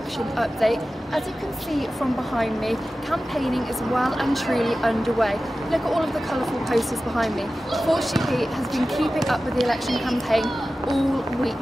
election update. As you can see from behind me, campaigning is well and truly underway. Look at all of the colourful posters behind me. Fortunately, has been keeping up with the election campaign all week.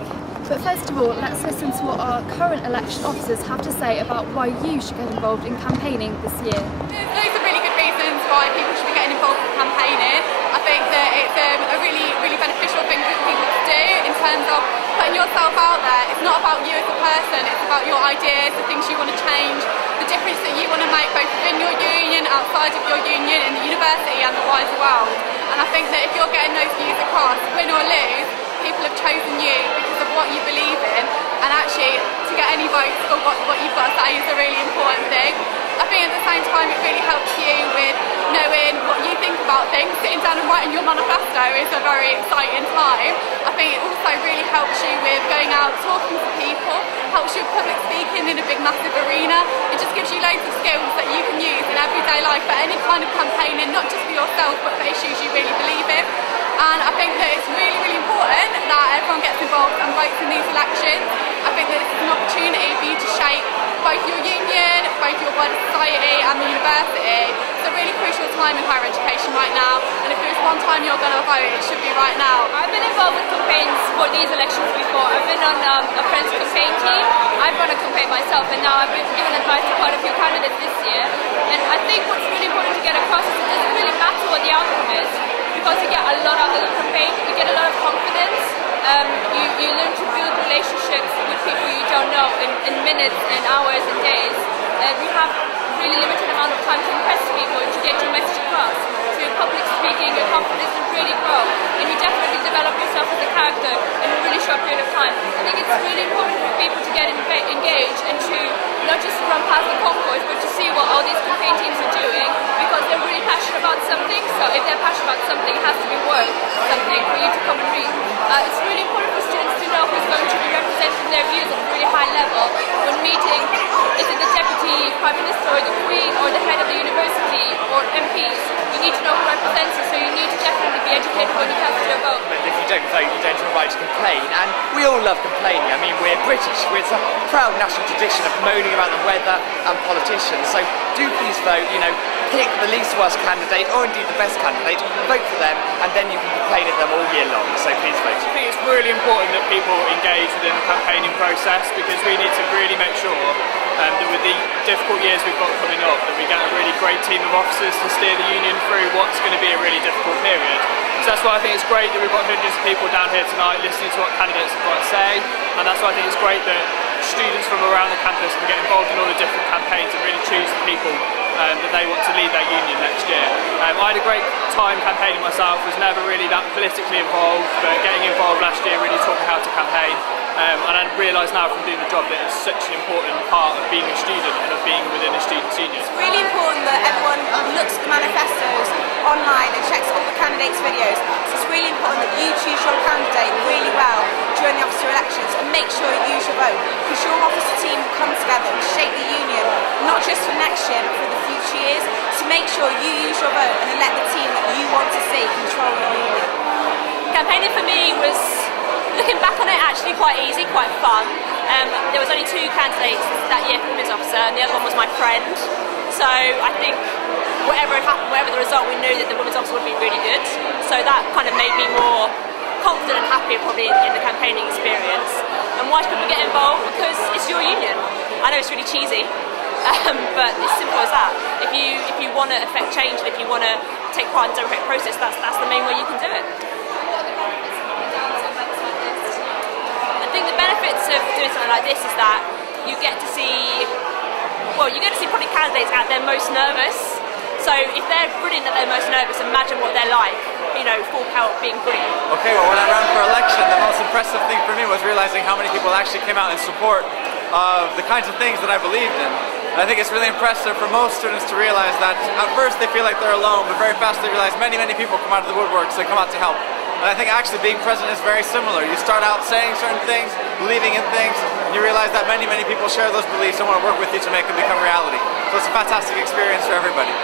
But first of all, let's listen to what our current election officers have to say about why you should get involved in campaigning this year. There's loads of really good reasons why people should be getting involved in campaigning. I think that it's a really beneficial thing for people to do in terms of putting yourself out there. It's not about you as a person, it's about your ideas, the things you want to change, the difference that you want to make both within your union, outside of your union, in the university and the wider world. And I think that if you're getting those views across, win or lose, people have chosen you because of what you believe in, and actually to get any votes for what you've got to say is a really important thing. I think at the same time it really helps you with knowing what you think about things. Sitting down and writing your manifesto is a very exciting time. I think it also really helps you with going out, talking to people, helps you with public speaking in a big massive arena. It just gives you loads of skills that you can use in everyday life for any kind of campaigning, not just for yourself but for issues you really believe in. And I think that it's really important that everyone gets involved and votes in these elections. I think that this is an opportunity for you to shape both your union, both your wider society and the university. It's a really crucial time in higher education right now, and if there's one time you're going to vote, it should be right now. I've been involved with campaigns for these elections before. I've been on a friend's campaign team. I've run a campaign myself, and now I've been given advice to quite a few candidates this year. And I think what's really important to get across is it doesn't really matter what the outcome is, because you get a lot out of the campaign, you get a lot of confidence, you learn to build relationships with people you don't know in minutes and hours and days. You have really limited amount of time to impress people and to get your message across. So your public speaking, your confidence will really grow, and you definitely develop yourself as a character in a really short period of time. I think it's really important for people to get engaged and to not just run past the concourse, but to see what all these campaign teams are doing, because they're really passionate about something. So if they're passionate about something, it has to be worth something for you to come and read. It's really important for students to know who's going to be representing their views at a really high level when meeting, is it the Deputy Prime Minister or the Queen or the head of the university or MPs. You need to know who represents you, so you need to definitely be educated when you cast your vote. If you don't vote, you don't have a right to complain, and we all love complaining. I mean, we're British, it's a proud national tradition of moaning about the weather and politicians, so do please vote, pick the least worst candidate, or indeed the best candidate, vote for them, and then you can complain at them all year long, so please vote. I think it's really important that people engage within the campaigning process, because we need to really make sure that with the difficult years we've got coming up, that we get a really great team of officers to steer the union through what's going to be a really difficult period. So that's why I think it's great that we've got hundreds of people down here tonight listening to what candidates have got to say, and that's why I think it's great that students from around the campus can get involved in all the different campaigns and really choose the people that they want to lead their union next year. I had a great time campaigning myself, was never really that politically involved, but getting involved last year really taught me how to campaign. And I realise now from doing the job that it's such an important part of being a student and of being within a students' union. It's really important that everyone looks at the manifestos online and checks all the candidates' videos. So it's really important that you choose your candidate really well during the officer elections and make sure you use your vote, because your officer team will come together and shape the union, not just for next year but for the future years. So make sure you use your vote and let the team that you want to see control your union. Campaigning for me was, looking back on it, actually quite easy, quite fun. There was only two candidates that year for women's officer, and the other one was my friend. So I think whatever the result, we knew that the women's officer would be really good. So that kind of made me more confident and happier probably in the campaigning experience. And why should people get involved? Because it's your union. I know it's really cheesy, but it's simple as that. If you want to affect change, and if you want to take part in the democratic process, that's the main way you can do it. I think the benefits of doing something like this is that you get to see probably candidates at their most nervous. So if they're brilliant at their most nervous, imagine what they're like, full pelt being brilliant. Okay, well, when I ran for election, the most impressive thing for me was realizing how many people actually came out in support of the kinds of things that I believed in. And I think it's really impressive for most students to realize that at first they feel like they're alone, but very fast they realize many people come out of the woodworks, they come out to help. And I think actually being president is very similar. You start out saying certain things, believing in things, and you realize that many people share those beliefs and want to work with you to make them become reality. So it's a fantastic experience for everybody.